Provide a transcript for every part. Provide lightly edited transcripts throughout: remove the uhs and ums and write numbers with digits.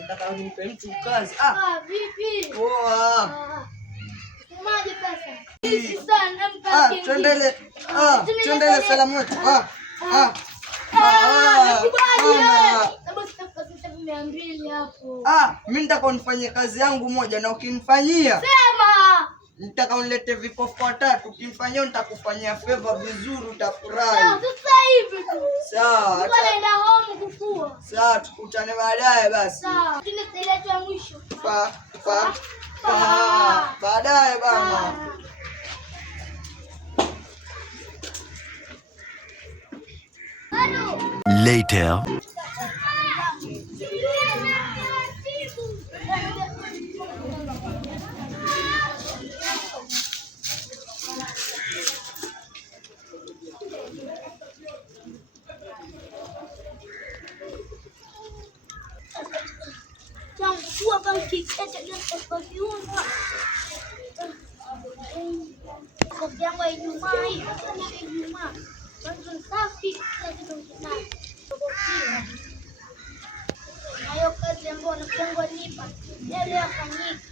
Nataka nimpe mtu kazi. Vipi? Poa. Maji pesa. Twendele salamu yetu. Mimi nitaka nifanye kazi yangu moja na ukinifanyia sema. Nitaka unilete vipofu watatu. Ukinifanyia nitakufanyia favor vizuri utafurahi. Sasa hivi tu. Sawa. Tunaenda home kufua. Sawa, tukutane baadaye basi. Sawa. Tunasaidia ya mwisho. Baadaye bana. Later. Nayo kazi ambayo napangwa nipa yale yafanyike.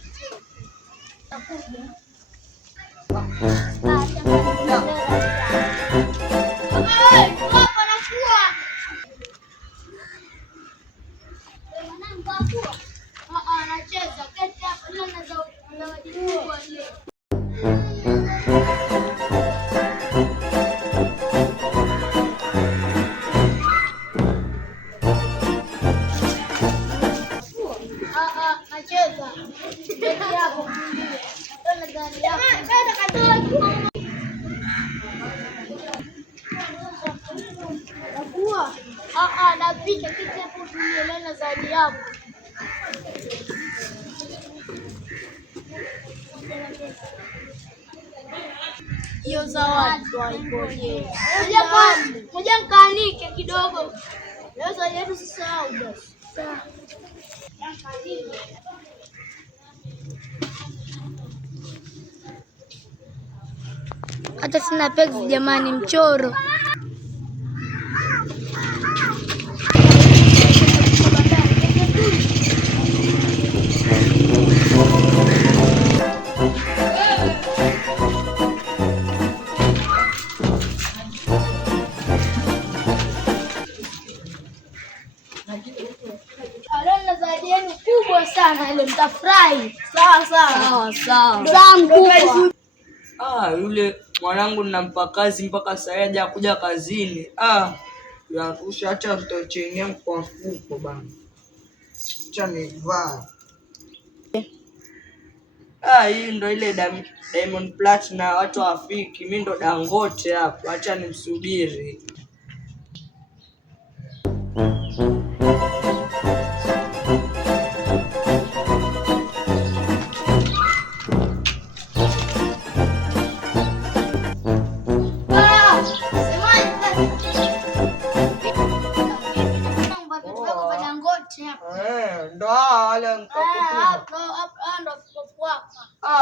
Napika kitu hapo tunaelewana zaidi yako. Hiyo zawadi tuipoje. Moja mkaanike kidogo. Leo zawadi yetu sisahau basi. Sawa. Hata sina pegi jamani, mchoro. Alona zawadi yenu kubwa sana ile mtafurahi. Sawa. Yule mwanangu ninampa kazi mpaka sasa haja kuja kazini. Ya ushaacha mtocheni yangu kwa mfuko bana. Acha nivaa. Hii ndo ile Diamond Platinum watu wafiki. Mimi ndo Dangote hapa. Acha nimsubiri.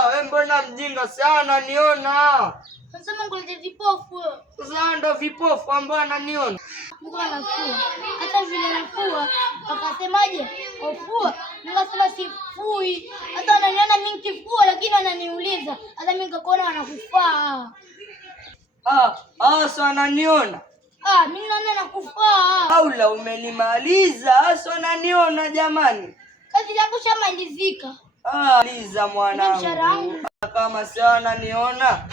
Wewe mbona mjinga sana niona? Sasa ngolete vipofu. Sasa ndo vipofu ambao ananiona. Mungu anafua. Hata vile anafua, wakasemaje? Ofua. Ningasema sifui. Hata wananiona mimi kifua lakini wananiuliza. Hata mimi nikakuona wanakufaa. Sasa ananiona. Mimi naona nakufaa. Aula umenimaliza. Sasa ananiona jamani. Kazi yako shamalizika. Liza mwanangu. Kama sana niona.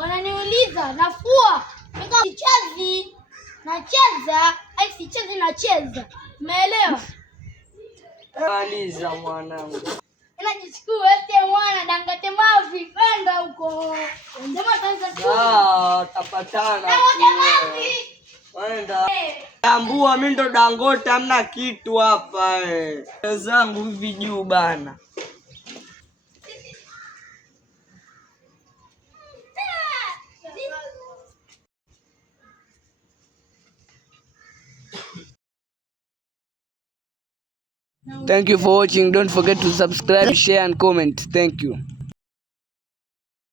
Wananiuliza nafua. Nikachezi. Nacheza. Sichezi nacheza. Umeelewa? Liza mwanangu. Najichukua ete mwana Dangote mavi kwenda huko. Ndema Tanzania. Tapatana. Wenda. Tambua mimi ndo Dangote hamna kitu hapa zangu hivi juu bana. Thank you for watching. Don't forget to subscribe, share and comment. Thank you.